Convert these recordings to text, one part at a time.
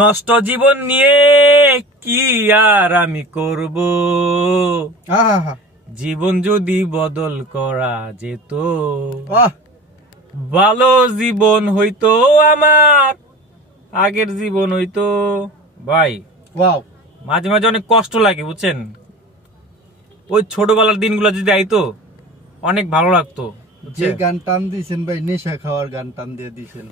নষ্ট জীবন নিয়ে কি আর আমি করব, জীবন যদি বদল করা যেত, ভালো জীবন হইতো আমার, আগের জীবন হইতো। ভাই মাঝে মাঝে অনেক কষ্ট লাগে বুঝছেন, ওই ছোটবেলার দিনগুলো যদি আইতো অনেক ভালো লাগতো। যে গান টান দিয়েছেন ভাই, নেশা খাওয়ার গান টান দিয়ে দিয়েছেন।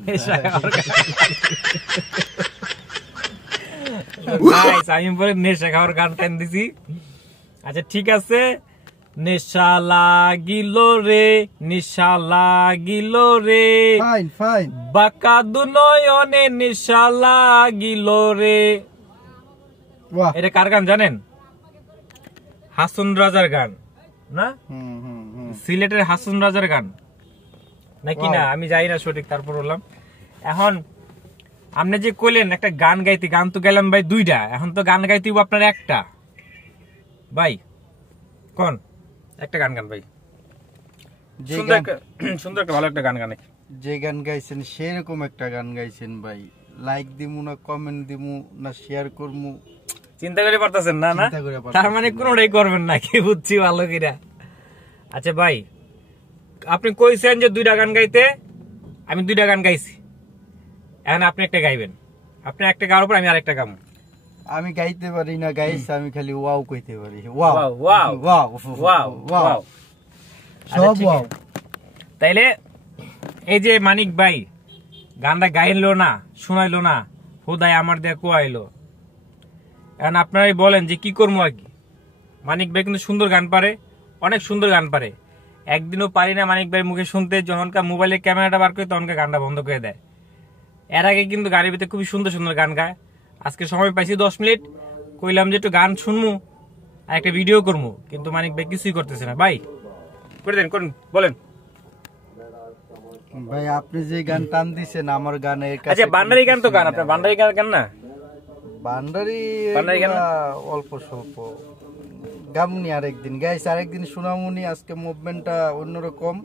আমি বলে নেশা খাওয়ার গান টান দিছি। আচ্ছা ঠিক আছে। নেশা লাগিল রে, নেশা লাগিল রে, বাঁকা দুনয়নে নেশা লাগিল রে। এটা কার গান জানেন? হাসন রাজার গান না? সিলেটের হাসন রাজার গান নাকি না আমি জানি না সঠিক, তারপর বললাম। এখন আপনি যে কইলেন একটা গান গাইতে, গান তো গেলাম ভাই দুইটা, এখন তো গান গাইতে আপনার একটা। ভাই কোন একটা গান গান ভাই, সুন্দর একটা ভালো একটা গান গান। যে গান গাইছেন সেরকম একটা গান গাইছেন ভাই, লাইক দিমু না কমেন্ট দিমু না শেয়ার করমু চিন্তা করে পারতেছেন না? না তার মানে কোনটাই করবেন না কি, বুঝছি ভালো কিরা। আচ্ছা ভাই আপনি কইছেন যে দুইটা গান গাইতে, আমি দুইটা গান গাইছি, এখন আপনি একটা গাইবেন। আপনি একটা গাওয়ার পর আমি আরেকটা গাবো। আমি গাইতে পারি না গাইছি, আমি খালি ওয়াও কইতে পারি। Wow wow wow wow wow সব ওয়াও। তাইলে এই যে মানিক ভাই গানটা গাইলো না, শোনাইলো না, হুদাই আমার দিয়ে কোয়াইলো। এখন আপনারাই বলেন যে কি করবো আর কি। মানিক ভাই কিন্তু সুন্দর গান পারে, অনেক সুন্দর গান পারে। একদিনও পারি না মানিক ভাই মুখে শুনতে, যখনকার মোবাইলের ক্যামেরাটা বার করে তখনকার গানটা বন্ধ করে দেয়। এর আগে কিন্তু গানের ভিতরে খুবই সুন্দর সুন্দর গান গায়। আজকে সময় পাইছি 10 মিনিট, কইলাম যে একটু গান শুনবো আর একটা ভিডিও করবো, কিন্তু মানিক ভাই কিছুই করতেছে না। ভাই করে দেন, করুন, বলেন ভাই। আপনি যে গান টান দিছেন আমার গানের কাছে। আচ্ছা বান্ডারি গান তো গান, আপনার বান্ডারি গান না? বান্ডারি গান অল্প স্বল্প গামুনি, আরেকদিন গাইছি, আরেকদিন শোনামুনি। আজকে মুভমেন্টটা অন্যরকম,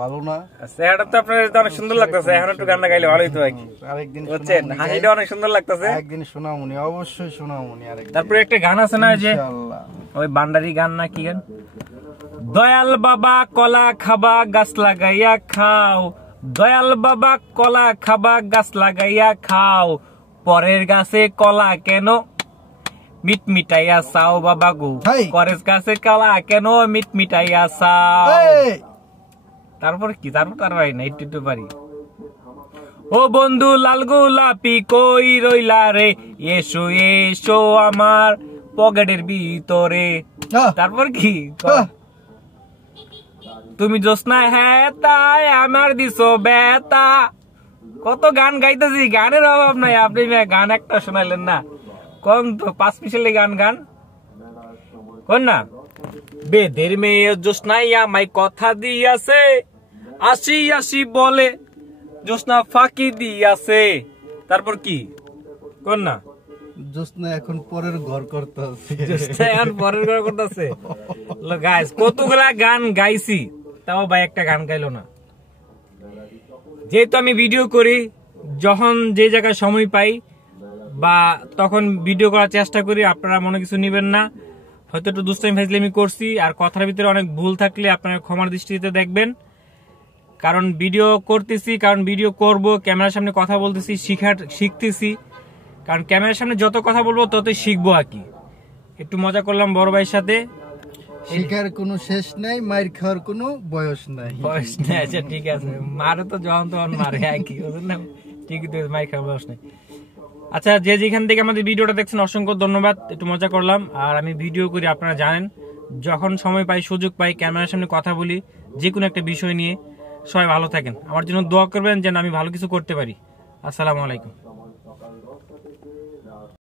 ভালো না। চেহারাটা তো আপনার অনেক সুন্দর লাগতেছে, এখন একটু গানটা গাইলে ভালোই তো। আরেকদিন বুঝছেন, হাসিটা অনেক সুন্দর লাগতেছে। একদিন শোনামুনি, অবশ্যই শোনামুনি আরেকদিন। তারপরে একটা গান আছে না যে ওই বান্ডারি গান না কি গান, দয়াল বাবা কলা খাবা গাছ লাগাইয়া খাও, দয়াল বাবা কলা খাবা গাছ লাগাইয়া খাও, পরের গাছে কলা কেন মিট মিটাইয়া চাও বাবা গো, পরের গাছে কলা কেন মিট মিটাইয়া চাও। তারপর কি, তারপর তার ভাই না একটু পারি। ও বন্ধু লাল গোলাপি কই রইলা রে, এসো এসো আমার পকেটের ভিতরে। তারপর কি, তুমি জোসনা হ্যাঁ তাই আমার দিছো বেতা। কত গান গাইতেছি, গানের অভাব নাই। আপনি গান একটা শোনাইলেন না, কোন তো 5 মিশালি গান গান কোন না। বেদের মেয়ে জোসনাই আমায় কথা দিয়াছে, আসি আসি বলে জোসনা ফাঁকি দিয়াছে। তারপর কি কোন না, জোসনা এখন পরের ঘর করতেছে, জোসনা এখন পরের ঘর করতেছে। গাইস কতগুলা গান গাইছি, তাও ভাই একটা গান গাইলো না। যেহেতু আমি ভিডিও করি, যখন যে জায়গায় সময় পাই বা তখন ভিডিও করার চেষ্টা করি, আপনারা মনে কিছু নিবেন না। হয়তো একটু দুষ্টামি ফাজলামি করছি, আর কথার ভিতরে অনেক ভুল থাকলে আপনারা ক্ষমার দৃষ্টিতে দেখবেন। কারণ ভিডিও করতেছি, কারণ ভিডিও করব, ক্যামেরার সামনে কথা বলতেছি, শিখতেছি। কারণ ক্যামেরার সামনে যত কথা বলবো ততই শিখবো আর কি। একটু মজা করলাম বড় ভাইয়ের সাথে। শিখার কোনো শেষ নাই, মার খাওয়ার কোনো বয়স নাই। আচ্ছা ঠিক আছে, মারে তো যখন তখন মারে কি না, ঠিকই তো, মার খাওয়ার বয়স নাই। আচ্ছা যে যেখান থেকে আমাদের ভিডিওটা দেখছেন অসংখ্য ধন্যবাদ। একটু মজা করলাম। আর আমি ভিডিও করি, আপনারা জানেন, যখন সময় পাই সুযোগ পাই ক্যামেরার সামনে কথা বলি যে কোনো একটা বিষয় নিয়ে। সবাই ভালো থাকেন, আমার জন্য দোয়া করবেন যেন আমি ভালো কিছু করতে পারি। আসসালামু আলাইকুম।